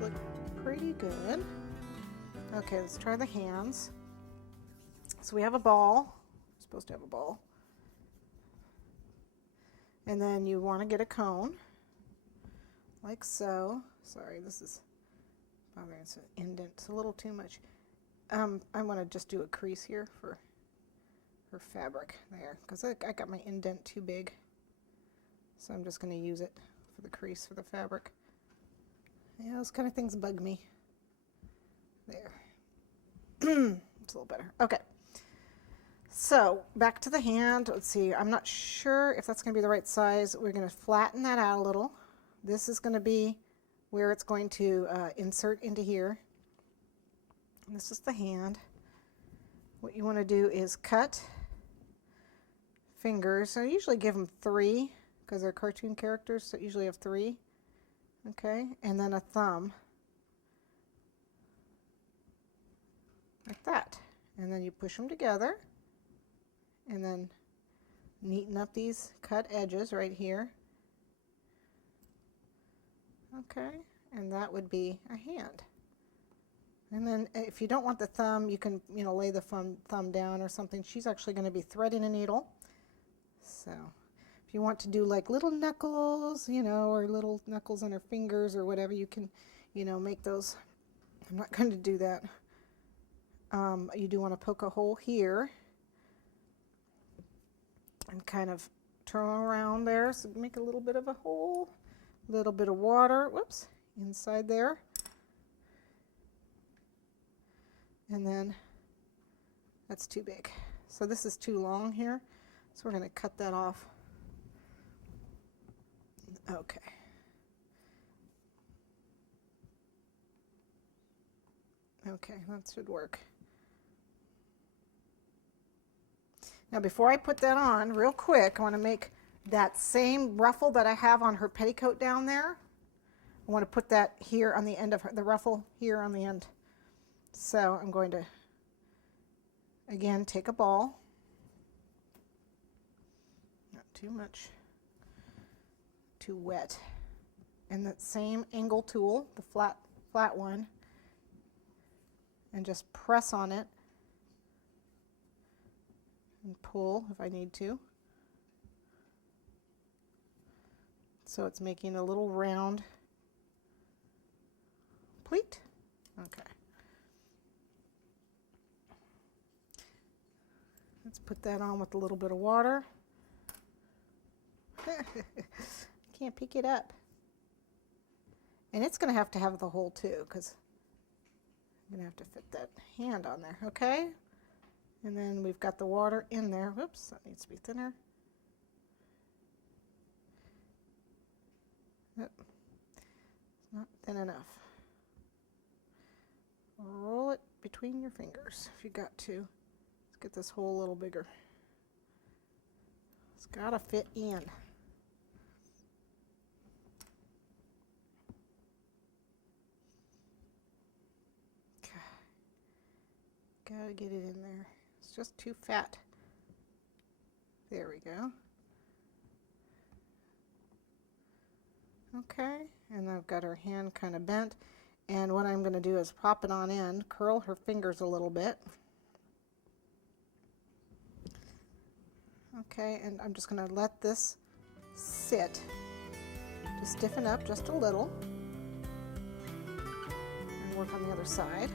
look pretty good. Okay, let's try the hands. So we have a ball. We're supposed to have a ball. And then you want to get a cone, like so. Sorry, this is bothering. It's an indent. It's a little too much. I want to just do a crease here for fabric there, because I got my indent too big. So I'm just going to use it for the crease for the fabric. Yeah, those kind of things bug me. There. It's a little better. Okay. So back to the hand. Let's see. I'm not sure if that's going to be the right size. We're going to flatten that out a little. This is going to be where it's going to insert into here. And this is the hand. What you want to do is cut fingers. So I usually give them 3 because they're cartoon characters, so I usually have 3. Okay, and then a thumb. Like that. And then you push them together and then neaten up these cut edges right here. Okay, and that would be a hand. And then if you don't want the thumb, you can, lay the thumb down or something. She's actually going to be threading a needle. So if you want to do like little knuckles, or little knuckles on her fingers or whatever, you can, make those. I'm not going to do that. You do want to poke a hole here and kind of turn around there. So make a little bit of a hole, a little bit of water, whoops, inside there. And then that's too big. So this is too long here. So we're going to cut that off. Okay. Okay, that should work. Now before I put that on, real quick, I want to make that same ruffle that I have on her petticoat down there. I want to put that here on the end of the ruffle, here on the end. So I'm going to, again, take a ball. Not too much, too wet. And that same angle tool, the flat one, and just press on it and pull if I need to. So it's making a little round pleat. Okay. Let's put that on with a little bit of water. Can't pick it up. And it's going to have the hole too, because I'm going to have to fit that hand on there, okay? And then we've got the water in there. Whoops, that needs to be thinner. Nope. It's not thin enough. Roll it between your fingers if you got to. Let's get this hole a little bigger. It's got to fit in. Gotta get it in there. It's just too fat. There we go. Okay, and I've got her hand kind of bent. And what I'm going to do is pop it on in, curl her fingers a little bit. Okay, and I'm just going to let this sit. Just stiffen up just a little. And work on the other side.